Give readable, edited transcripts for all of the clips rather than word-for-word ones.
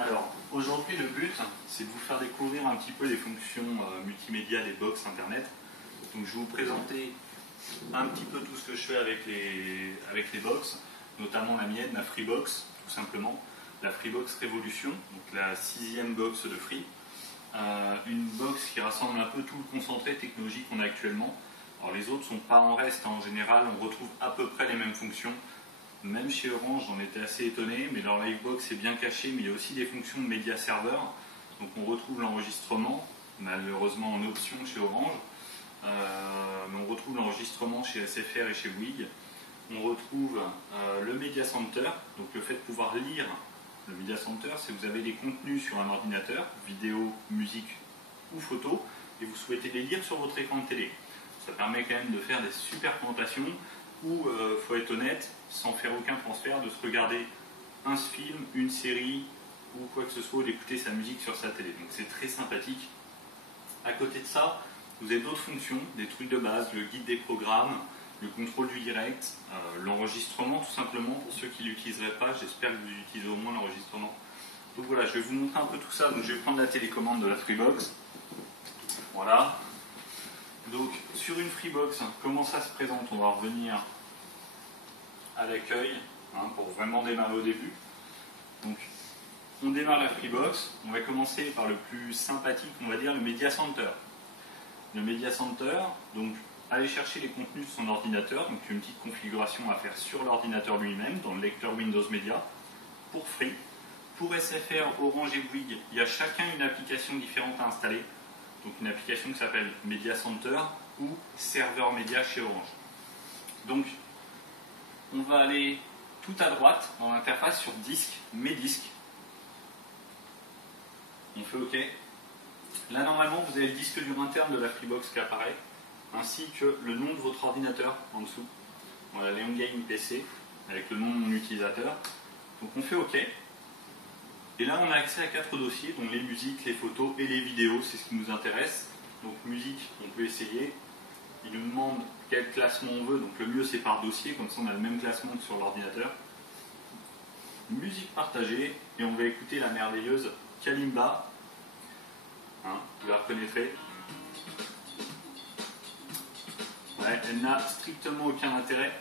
Alors, aujourd'hui, le but, c'est de vous faire découvrir un petit peu les fonctions multimédia des box Internet. Donc, je vais vous présenter un petit peu tout ce que je fais avec les box, notamment la mienne, la Freebox, tout simplement. La Freebox Révolution, donc la 6e box de Free. Une box qui rassemble un peu tout le concentré technologique qu'on a actuellement. Alors, les autres ne sont pas en reste, en général, on retrouve à peu près les mêmes fonctions. Même chez Orange, j'en étais assez étonné, mais leur Livebox est bien caché, mais il y a aussi des fonctions de média serveur. Donc on retrouve l'enregistrement, malheureusement en option chez Orange, mais on retrouve l'enregistrement chez SFR et chez Bouygues. On retrouve le Media Center, donc le fait de pouvoir lire le Media Center, c'est que vous avez des contenus sur un ordinateur, vidéo, musique ou photo, et vous souhaitez les lire sur votre écran de télé. Ça permet quand même de faire des super présentations, ou, faut être honnête, sans faire aucun transfert, de se regarder un film, une série ou quoi que ce soit, d'écouter sa musique sur sa télé. Donc c'est très sympathique. À côté de ça, vous avez d'autres fonctions, des trucs de base, le guide des programmes, le contrôle du direct, l'enregistrement tout simplement, pour ceux qui ne l'utiliseraient pas, j'espère que vous utilisez au moins l'enregistrement. Donc voilà, je vais vous montrer un peu tout ça. Donc je vais prendre la télécommande de la Freebox. Voilà. Donc sur une Freebox, comment ça se présente? On va revenir à l'accueil pour vraiment démarrer au début. Donc on démarre la Freebox, on va commencer par le plus sympathique, on va dire le Media Center. Le Media Center, donc aller chercher les contenus de son ordinateur, donc une petite configuration à faire sur l'ordinateur lui-même, dans le lecteur Windows Media, pour Free. Pour SFR, Orange et Bouygues, il y a chacun une application différente à installer. Donc une application qui s'appelle Media Center ou Serveur Média chez Orange. Donc on va aller tout à droite dans l'interface sur disque, mes disques. On fait OK. Là normalement vous avez le disque dur interne de la Freebox qui apparaît, ainsi que le nom de votre ordinateur en dessous. Voilà, Léon Game PC, avec le nom de mon utilisateur. Donc on fait OK. Et là, on a accès à 4 dossiers, donc les musiques, les photos et les vidéos, c'est ce qui nous intéresse. Donc musique, on peut essayer. Il nous demande quel classement on veut, donc le mieux c'est par dossier, comme ça on a le même classement que sur l'ordinateur. Musique partagée, et on va écouter la merveilleuse Kalimba. Vous la reconnaîtrez. Ouais, elle n'a strictement aucun intérêt.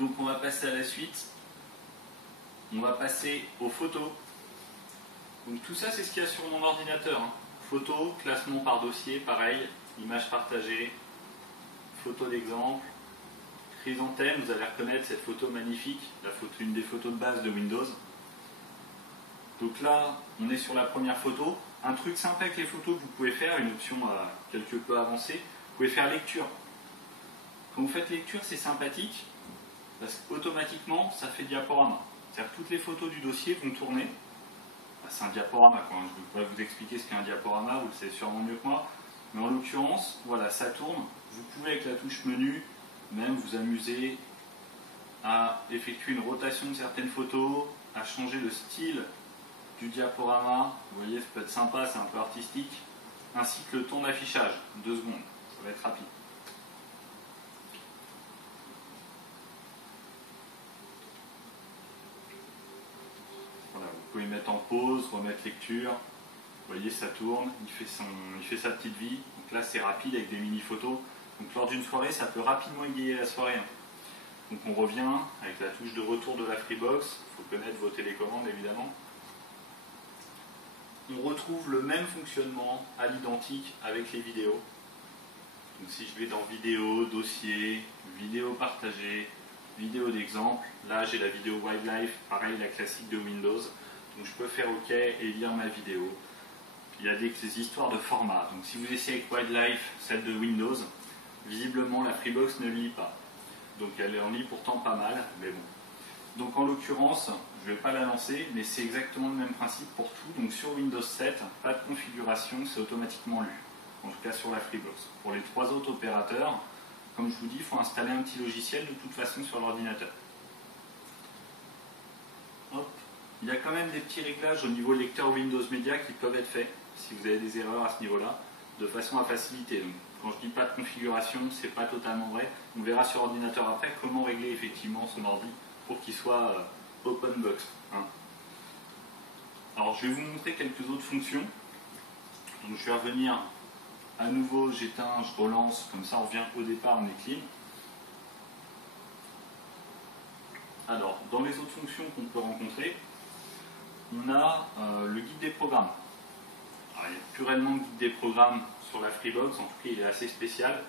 Donc on va passer à la suite. On va passer aux photos. Donc tout ça c'est ce qu'il y a sur mon ordinateur. Photos, classement par dossier, pareil, images partagées, photos d'exemple, chrysanthème, vous allez reconnaître cette photo magnifique, une des photos de base de Windows. Donc là, on est sur la première photo. Un truc sympa avec les photos que vous pouvez faire, une option quelque peu avancée, vous pouvez faire lecture. Quand vous faites lecture, c'est sympathique, parce qu'automatiquement, ça fait diaporama. C'est-à-dire que toutes les photos du dossier vont tourner. C'est un diaporama, quoi. Je ne vais pas vous expliquer ce qu'est un diaporama, vous le savez sûrement mieux que moi. Mais en l'occurrence, voilà, ça tourne. Vous pouvez, avec la touche menu, même vous amuser à effectuer une rotation de certaines photos, à changer le style du diaporama. Vous voyez, ça peut être sympa, c'est un peu artistique. Ainsi que le temps d'affichage, 2 secondes. Ça va être rapide. Vous pouvez mettre en pause, remettre lecture. Vous voyez, ça tourne, il fait sa petite vie. Donc là, c'est rapide avec des mini-photos. Donc lors d'une soirée, ça peut rapidement égayer la soirée. Donc on revient avec la touche de retour de la Freebox. Il faut connaître vos télécommandes, évidemment. On retrouve le même fonctionnement à l'identique avec les vidéos. Donc si je vais dans vidéo, dossier, vidéo partagée, vidéo d'exemple, là j'ai la vidéo Wildlife, pareil, la classique de Windows. Donc je peux faire OK et lire ma vidéo. Il y a des histoires de format. Donc si vous essayez avec Wildlife, celle de Windows, visiblement la Freebox ne lit pas. Donc elle en lit pourtant pas mal, mais bon. Donc en l'occurrence, je ne vais pas la lancer, mais c'est exactement le même principe pour tout. Donc sur Windows 7, pas de configuration, c'est automatiquement lu. En tout cas sur la Freebox. Pour les 3 autres opérateurs, comme je vous dis, il faut installer un petit logiciel de toute façon sur l'ordinateur. Hop. Il y a quand même des petits réglages au niveau lecteur Windows Media qui peuvent être faits, si vous avez des erreurs à ce niveau-là, de façon à faciliter. Donc, quand je dis pas de configuration, c'est pas totalement vrai. On verra sur ordinateur après comment régler effectivement son ordi pour qu'il soit open box. Alors Alors je vais vous montrer quelques autres fonctions. Donc je vais revenir à nouveau, j'éteins, je relance, comme ça on revient au départ, on est clean. Alors, dans les autres fonctions qu'on peut rencontrer, on a le guide des programmes. Alors, il y a plus réellement de guide des programmes sur la Freebox, en tout cas il est assez spécial.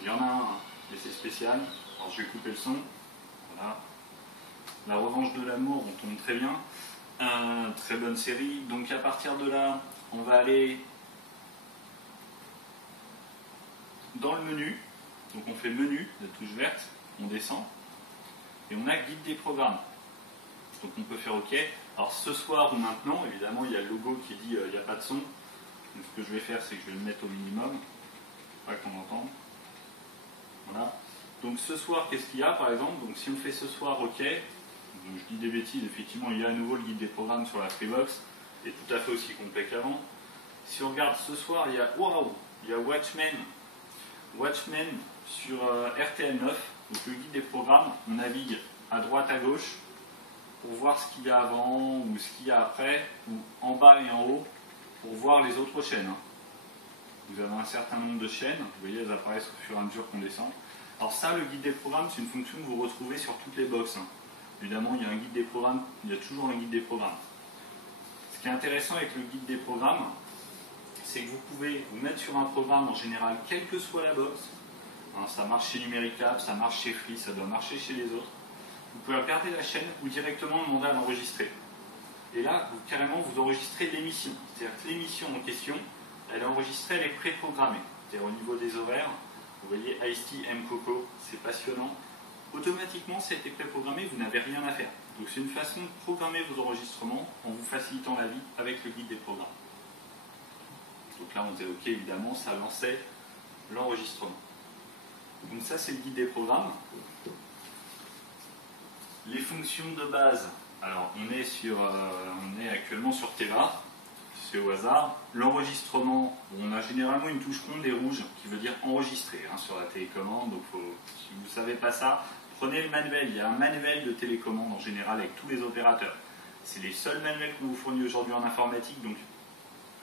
Il y en a un, mais c'est spécial. Alors je vais couper le son. Voilà. La revanche de l'amour, on tombe très bien. Très bonne série. Donc à partir de là, on va aller dans le menu. Donc on fait menu, la touche verte, on descend. Et on a guide des programmes. Donc on peut faire OK. Alors ce soir ou maintenant, évidemment, il y a le logo qui dit il n'y a pas de son. Donc ce que je vais faire, c'est que je vais le mettre au minimum. Pas qu'on entende. Voilà. Donc ce soir, qu'est-ce qu'il y a par exemple? Donc si on fait ce soir OK, donc, je dis des bêtises, effectivement, il y a à nouveau le guide des programmes sur la Freebox, et tout à fait aussi complet qu'avant. Si on regarde ce soir, il y a Watchmen sur RTL 9. Donc le guide des programmes, on navigue à droite à gauche pour voir ce qu'il y a avant ou ce qu'il y a après, ou en bas et en haut pour voir les autres chaînes. Vous avez un certain nombre de chaînes, vous voyez, elles apparaissent au fur et à mesure qu'on descend. Alors ça, le guide des programmes, c'est une fonction que vous retrouvez sur toutes les box. Évidemment, il y a un guide des programmes, il y a toujours un guide des programmes. Ce qui est intéressant avec le guide des programmes, c'est que vous pouvez vous mettre sur un programme en général, quelle que soit la box. Ça marche chez Numéricable, ça marche chez Free, ça doit marcher chez les autres. Vous pouvez regarder la chaîne ou directement demander à l'enregistrer. Et là, carrément, vous enregistrez l'émission. C'est-à-dire que l'émission en question, elle est enregistrée, elle est préprogrammée. C'est-à-dire au niveau des horaires, vous voyez Ice-T, M-Coco, c'est passionnant. Automatiquement, ça a été préprogrammé, vous n'avez rien à faire. Donc c'est une façon de programmer vos enregistrements en vous facilitant la vie avec le guide des programmes. Donc là, on disait OK, évidemment, ça lançait l'enregistrement. Donc ça, c'est le guide des programmes. Les fonctions de base, alors on est actuellement sur Teva, c'est au hasard. L'enregistrement, on a généralement une touche ronde et rouge qui veut dire enregistrer sur la télécommande. Donc si vous ne savez pas ça, prenez le manuel. Il y a un manuel de télécommande en général avec tous les opérateurs. C'est les seuls manuels qu'on vous fournit aujourd'hui en informatique, donc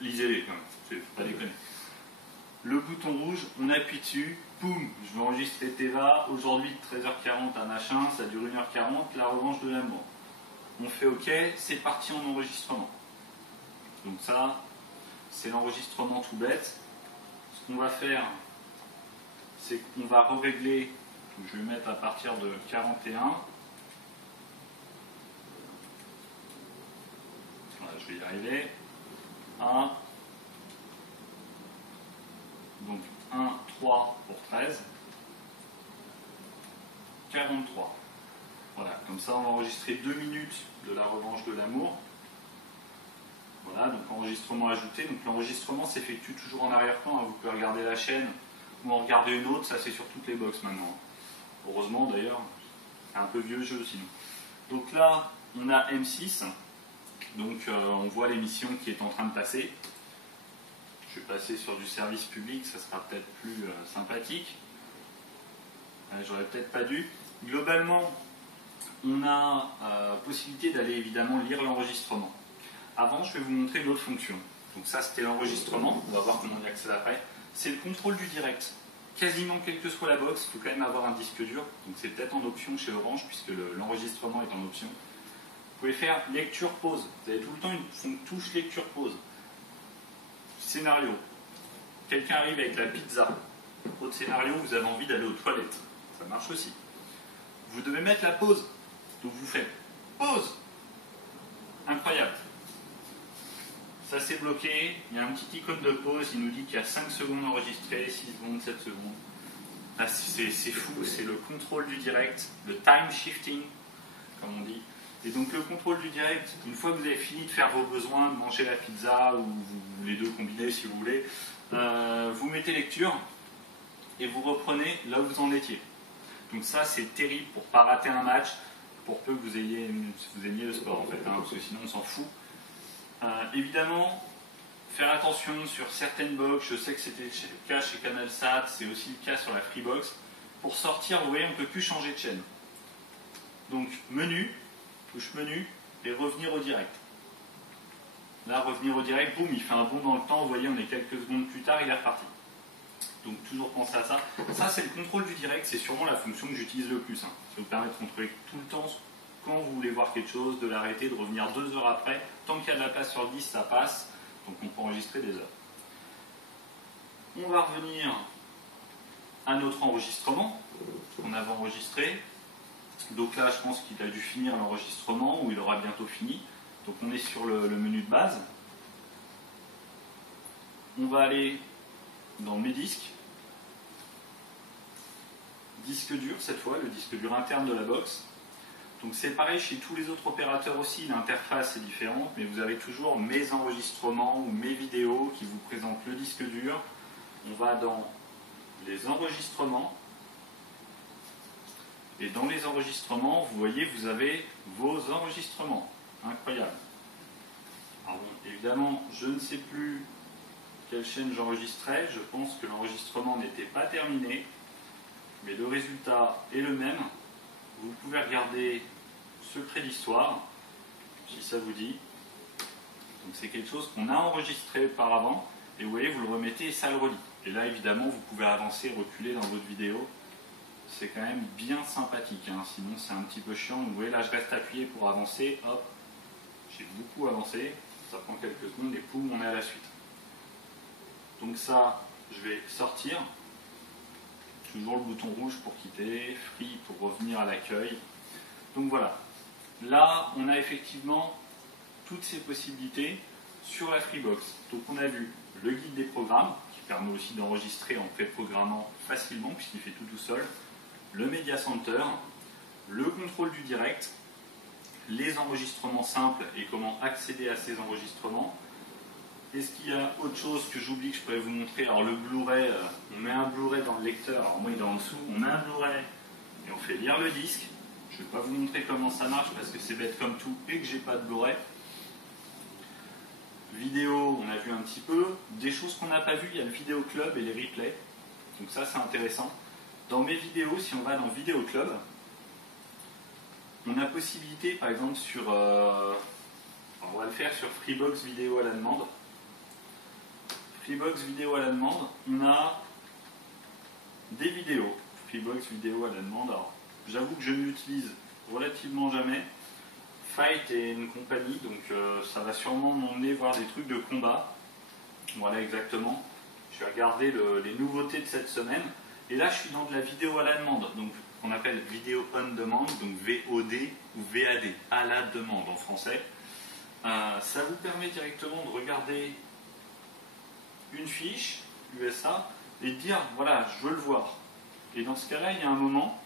lisez-les quand même, c'est pas déconner. Le bouton rouge, on appuie dessus, boum, je vais enregistrer Teva, aujourd'hui 13h40 à machin, ça dure 1h40, la revanche de l'amour. On fait OK, c'est parti en enregistrement. Donc ça, c'est l'enregistrement tout bête. Ce qu'on va faire, c'est qu'on va régler, je vais mettre à partir de 41. Voilà, je vais y arriver. 1. Donc 1, 3 pour 13. 43. Voilà, comme ça on va enregistrer 2 minutes de la revanche de l'amour. Voilà, donc enregistrement ajouté. Donc l'enregistrement s'effectue toujours en arrière-plan. Vous pouvez regarder la chaîne ou en regarder une autre, ça c'est sur toutes les box maintenant. Heureusement d'ailleurs, c'est un peu vieux jeu sinon. Donc là, on a M6. Donc on voit l'émission qui est en train de passer. Je vais passer sur du service public, ça sera peut-être plus sympathique. J'aurais peut-être pas dû. Globalement, on a possibilité d'aller évidemment lire l'enregistrement. Avant, je vais vous montrer une autre fonction. Donc ça, c'était l'enregistrement. On va voir comment on y accède après. C'est le contrôle du direct. Quasiment quelle que soit la box, il faut quand même avoir un disque dur. Donc c'est peut-être en option chez Orange, puisque l'enregistrement est en option. Vous pouvez faire lecture-pause. Vous avez tout le temps une touche lecture-pause. Scénario. Quelqu'un arrive avec la pizza. Autre scénario, vous avez envie d'aller aux toilettes. Ça marche aussi. Vous devez mettre la pause. Donc vous faites pause. Incroyable. Ça c'est bloqué. Il y a un petit icône de pause. Il nous dit qu'il y a 5 secondes enregistrées, 6 secondes, 7 secondes. Ah, c'est fou. C'est le contrôle du direct. Le time shifting, comme on dit. Et donc le contrôle du direct, une fois que vous avez fini de faire vos besoins, de manger la pizza, ou les deux combinés si vous voulez, vous mettez lecture et vous reprenez là où vous en étiez. Donc ça c'est terrible pour ne pas rater un match, pour peu que vous aimiez le sport en fait, parce que sinon on s'en fout. Évidemment, faire attention sur certaines box, je sais que c'était le cas chez CanalSat, c'est aussi le cas sur la Freebox. Pour sortir, vous voyez, on ne peut plus changer de chaîne. Donc menu, touche menu et revenir au direct. Là, revenir au direct, boum, il fait un bond dans le temps, vous voyez, on est quelques secondes plus tard, il est reparti. Donc toujours penser à ça. Ça, c'est le contrôle du direct, c'est sûrement la fonction que j'utilise le plus. Ça vous permet de contrôler tout le temps quand vous voulez voir quelque chose, de l'arrêter, de revenir 2 heures après. Tant qu'il y a de la place sur le 10, ça passe. Donc on peut enregistrer des heures. On va revenir à notre enregistrement qu'on avait enregistré. Donc là, je pense qu'il a dû finir l'enregistrement ou il aura bientôt fini. Donc on est sur le menu de base. On va aller dans mes disques. Disque dur cette fois, le disque dur interne de la box. Donc c'est pareil chez tous les autres opérateurs aussi, l'interface est différente, mais vous avez toujours mes enregistrements ou mes vidéos qui vous présentent le disque dur. On va dans les enregistrements. Et dans les enregistrements, vous voyez, vous avez vos enregistrements. Incroyable. Alors bon, évidemment, je ne sais plus quelle chaîne j'enregistrais. Je pense que l'enregistrement n'était pas terminé. Mais le résultat est le même. Vous pouvez regarder Secret d'Histoire, si ça vous dit. Donc c'est quelque chose qu'on a enregistré auparavant. Et vous voyez, vous le remettez et ça le relie. Et là, évidemment, vous pouvez avancer, reculer dans votre vidéo. C'est quand même bien sympathique, hein. Sinon c'est un petit peu chiant. Vous voyez, là je reste appuyé pour avancer. Hop, j'ai beaucoup avancé. Ça prend quelques secondes et poum, on est à la suite. Donc ça, je vais sortir. Toujours le bouton rouge pour quitter, free pour revenir à l'accueil. Donc voilà, là on a effectivement toutes ces possibilités sur la Freebox. Donc on a vu le guide des programmes, qui permet aussi d'enregistrer en pré-programmant facilement, puisqu'il fait tout seul, le Media Center, le contrôle du direct, les enregistrements simples et comment accéder à ces enregistrements. Est-ce qu'il y a autre chose que j'oublie que je pourrais vous montrer? Alors le Blu-ray, on met un Blu-ray dans le lecteur, alors moi il est en dessous, on met un Blu-ray et on fait lire le disque. Je ne vais pas vous montrer comment ça marche parce que c'est bête comme tout et que j'ai pas de Blu-ray. Vidéo, on a vu un petit peu. Des choses qu'on n'a pas vues, il y a le Vidéo Club et les replays. Donc ça c'est intéressant. Dans mes vidéos, si on va dans Vidéo Club, on a possibilité par exemple sur... on va le faire sur Freebox Vidéo à la demande. Freebox Vidéo à la demande, on a des vidéos. Freebox Vidéo à la demande. Alors, j'avoue que je ne l'utilise relativement jamais. Fight et une compagnie, donc ça va sûrement m'emmener voir des trucs de combat. Voilà exactement. Je vais regarder les nouveautés de cette semaine. Et là, je suis dans de la vidéo à la demande, donc qu'on appelle vidéo on demand, donc VOD ou VAD, à la demande en français. Ça vous permet directement de regarder une fiche USA et de dire voilà, je veux le voir. Et dans ce cas-là, il y a un moment.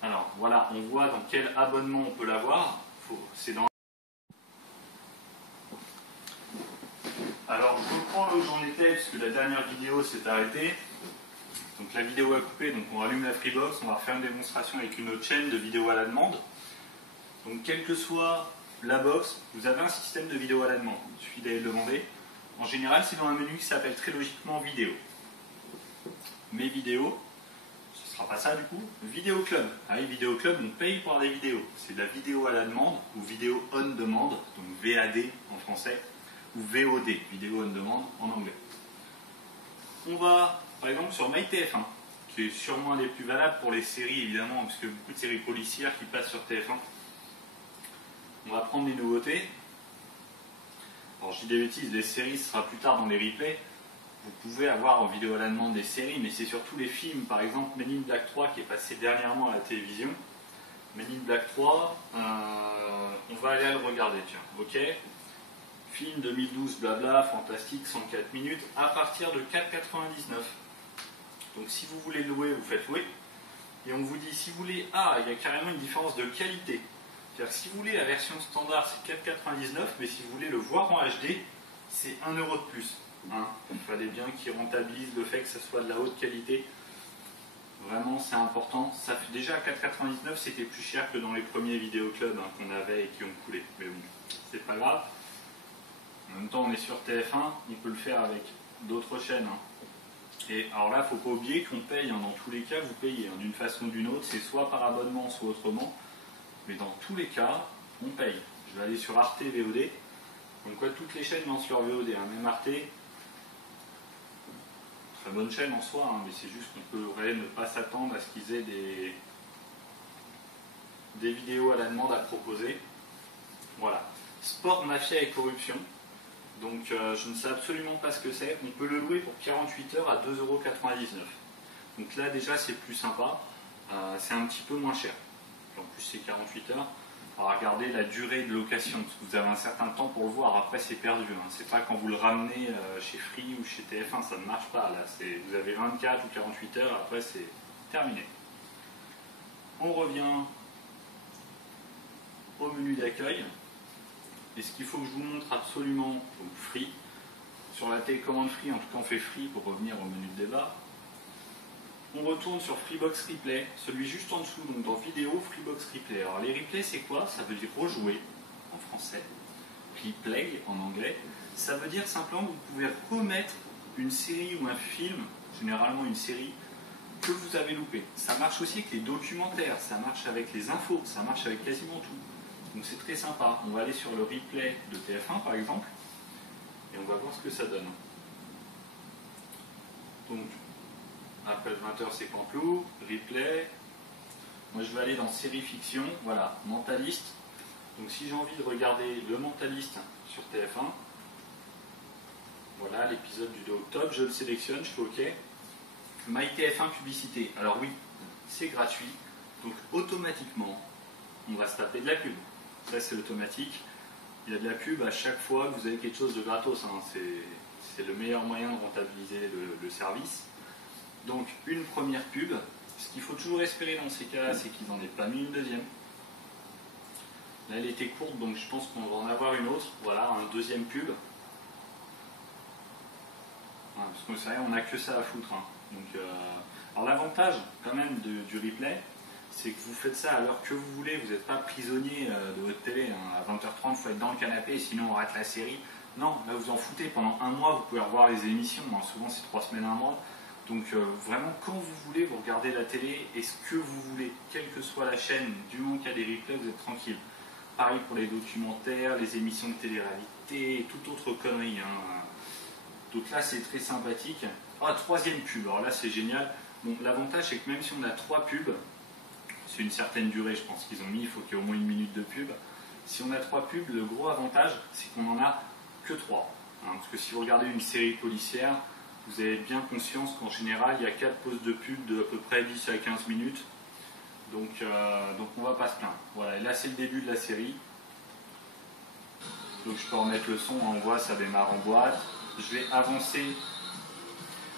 Alors voilà, on voit dans quel abonnement on peut l'avoir. C'est dans. Alors je reprends là où j'en étais, puisque la dernière vidéo s'est arrêtée. Donc la vidéo a coupé, donc on rallume la Freebox, on va refaire une démonstration avec une autre chaîne de vidéo à la demande. Donc quelle que soit la box, vous avez un système de vidéo à la demande. Il suffit d'aller le demander. En général, c'est dans un menu qui s'appelle très logiquement vidéo. Mes vidéos, ce ne sera pas ça du coup. Vidéo Club. Ah oui, Vidéo Club, on paye pour avoir des vidéos. C'est de la vidéo à la demande ou vidéo on demand, donc VAD en français, ou VOD, vidéo on demand en anglais. On va par exemple sur MyTF1, qui est sûrement un des plus valables pour les séries évidemment, parce que beaucoup de séries policières qui passent sur TF1. On va prendre les nouveautés. Alors je dis des bêtises, les séries ce sera plus tard dans les replays. Vous pouvez avoir en vidéo à la demande des séries, mais c'est surtout les films. Par exemple, Men in Black 3 qui est passé dernièrement à la télévision. Men in Black 3, on va aller le regarder, tiens, ok. Film 2012, blabla, fantastique, 104 minutes, à partir de 4,99. Donc si vous voulez louer, vous faites louer. Et on vous dit, si vous voulez, il y a carrément une différence de qualité. C'est-à-dire que si vous voulez la version standard, c'est 4,99, mais si vous voulez le voir en HD, c'est 1 € de plus. Hein. Il fallait bien qu'ils rentabilisent le fait que ce soit de la haute qualité. Vraiment, c'est important. Ça fait déjà 4,99, c'était plus cher que dans les premiers vidéoclubs qu'on avait et qui ont coulé. Mais bon, c'est pas grave. En même temps, on est sur TF1, on peut le faire avec d'autres chaînes. Et alors là, il ne faut pas oublier qu'on paye. Dans tous les cas, vous payez d'une façon ou d'une autre. C'est soit par abonnement, soit autrement. Mais dans tous les cas, on paye. Je vais aller sur Arte VOD. Comme quoi toutes les chaînes lancent leur VOD, hein. Même Arte, très bonne chaîne en soi, hein, mais c'est juste qu'on pourrait ne pas s'attendre à ce qu'ils aient des vidéos à la demande à proposer. Voilà. Sport, mafia et corruption. Donc je ne sais absolument pas ce que c'est. On peut le louer pour 48 heures à 2,99 €. Donc là déjà c'est plus sympa. C'est un petit peu moins cher. En plus c'est 48 heures. Alors regardez la durée de location, parce que vous avez un certain temps pour le voir, après c'est perdu. Hein. C'est pas quand vous le ramenez chez Free ou chez TF1, ça ne marche pas. Là, vous avez 24 ou 48 heures, après c'est terminé. On revient au menu d'accueil. Et ce qu'il faut que je vous montre absolument, donc Free, sur la télécommande Free, en tout cas on fait Free pour revenir au menu de débat. On retourne sur Freebox Replay, celui juste en dessous, donc dans vidéo, Freebox Replay. Alors les replays c'est quoi? Ça veut dire rejouer en français, replay en anglais. Ça veut dire simplement que vous pouvez remettre une série ou un film, généralement une série, que vous avez loupé. Ça marche aussi avec les documentaires, ça marche avec les infos, ça marche avec quasiment tout. Donc c'est très sympa. On va aller sur le replay de TF1 par exemple, et on va voir ce que ça donne. Donc, après 20h c'est Pampelou, replay. Moi je vais aller dans série fiction, voilà, Mentaliste. Donc si j'ai envie de regarder le Mentaliste sur TF1, voilà l'épisode du 2 octobre, je le sélectionne, je fais OK. My TF1 publicité. Alors oui, c'est gratuit, donc automatiquement on va se taper de la pub. Ça c'est automatique. Il y a de la pub à chaque fois que vous avez quelque chose de gratos. Hein. C'est le meilleur moyen de rentabiliser le service. Donc une première pub. Ce qu'il faut toujours espérer dans ces cas-là, c'est qu'ils n'en aient pas mis une deuxième. Là elle était courte, donc je pense qu'on va en avoir une autre. Voilà, un deuxième pub. Voilà, parce que vous savez, on n'a que ça à foutre. Hein. Donc, alors l'avantage quand même du replay, c'est que vous faites ça à l'heure que vous voulez, vous n'êtes pas prisonnier de votre télé. Hein. À 20h30, il faut être dans le canapé, sinon on rate la série. Non, là vous en foutez, pendant un mois vous pouvez revoir les émissions, hein. Souvent c'est 3 semaines, un mois. Donc vraiment quand vous voulez, vous regardez la télé et ce que vous voulez, quelle que soit la chaîne, du moment qu'il y a des replays, vous êtes tranquille. Pareil pour les documentaires, les émissions de télé-réalité et toute autre connerie. Hein. Donc là c'est très sympathique. Ah, troisième pub, alors là c'est génial. Bon, l'avantage c'est que même si on a 3 pubs, c'est une certaine durée je pense qu'ils ont mis, il faut qu'il y ait au moins 1 minute de pub. Si on a 3 pubs, le gros avantage c'est qu'on n'en a que 3. Hein, parce que si vous regardez une série policière, vous avez bien conscience qu'en général il y a 4 pauses de pub de à peu près 10 à 15 minutes. Donc on va pas se plaindre. Voilà, et là c'est le début de la série. Donc je peux remettre le son, on voit ça démarre en boîte. Je vais avancer.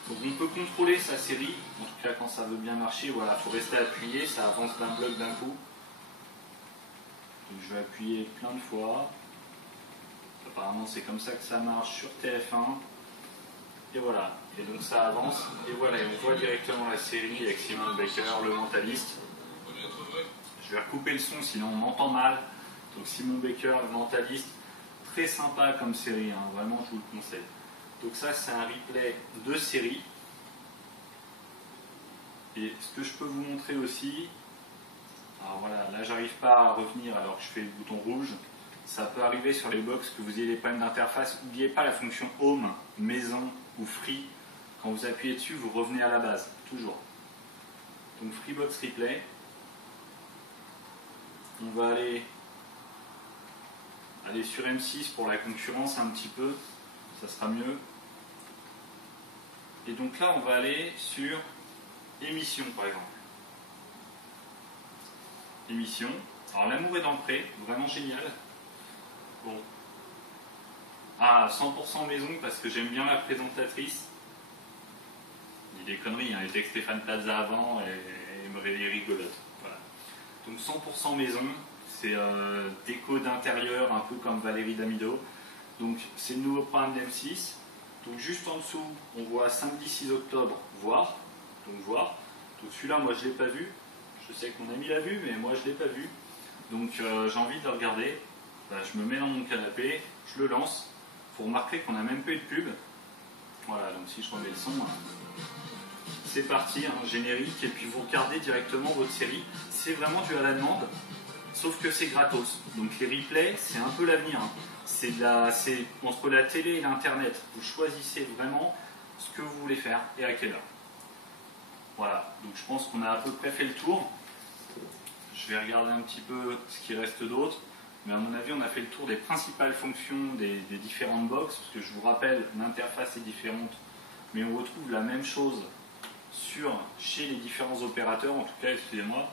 Donc on peut contrôler sa série, en tout cas quand ça veut bien marcher, voilà, il faut rester appuyé, ça avance d'un bloc d'un coup. Donc je vais appuyer plein de fois. Apparemment c'est comme ça que ça marche sur TF1. Et voilà, et donc ça avance, et voilà, et on voit directement la série avec Simon Baker, le Mentaliste. Je vais recouper le son sinon on m'entend mal. Donc Simon Baker, le Mentaliste, très sympa comme série, hein, vraiment je vous le conseille. Donc ça c'est un replay de série. Et ce que je peux vous montrer aussi, alors voilà, là j'arrive pas à revenir alors que je fais le bouton rouge. Ça peut arriver sur les box que vous ayez des problèmes d'interface. N'oubliez pas la fonction Home, Maison ou Free. Quand vous appuyez dessus, vous revenez à la base, toujours. Donc Freebox Replay. On va aller sur M6 pour la concurrence un petit peu. Ça sera mieux. Et donc là, on va aller sur Émission, par exemple. Émission. Alors, L'amour est dans le pré, vraiment génial. Bon. Ah, 100% maison, parce que j'aime bien la présentatrice. Il dit des conneries, hein. Elle était avec Stéphane Plaza avant, et me réveillait rigolote. Voilà. Donc 100% maison, c'est déco d'intérieur, un peu comme Valérie Damido. Donc c'est le nouveau programme d'M6. Donc juste en dessous, on voit samedi 6 octobre, voir. Donc celui-là, moi je ne l'ai pas vu. Je sais que mon ami l'a vu, mais moi je ne l'ai pas vu. Donc j'ai envie de le regarder. Ben, je me mets dans mon canapé, je le lance. Il faut remarquer qu'on n'a même pas eu de pub. Voilà, donc si je remets le son, c'est parti, hein, générique, et puis vous regardez directement votre série. C'est vraiment du à la demande. sauf que c'est gratos. Donc les replays, c'est un peu l'avenir. C'est entre la télé et l'internet. Vous choisissez vraiment ce que vous voulez faire et à quelle heure. Voilà, donc je pense qu'on a à peu près fait le tour. Je vais regarder un petit peu ce qui reste d'autre. Mais à mon avis, on a fait le tour des principales fonctions des différentes box. Parce que je vous rappelle, l'interface est différente. Mais on retrouve la même chose chez les différents opérateurs. En tout cas, excusez-moi.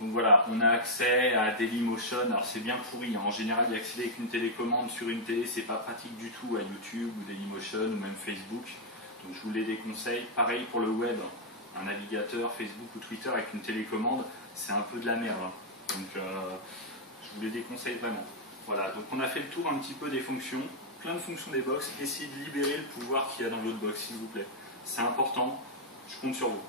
Donc voilà, on a accès à Dailymotion. Alors c'est bien pourri. En général, y accéder avec une télécommande sur une télé, c'est pas pratique du tout à YouTube ou Dailymotion ou même Facebook. Donc je vous les déconseille. Pareil pour le web. Un navigateur, Facebook ou Twitter avec une télécommande, c'est un peu de la merde. Donc je vous les déconseille vraiment. Voilà, donc on a fait le tour un petit peu des fonctions, plein de fonctions des box. Essayez de libérer le pouvoir qu'il y a dans votre box, s'il vous plaît. C'est important, je compte sur vous.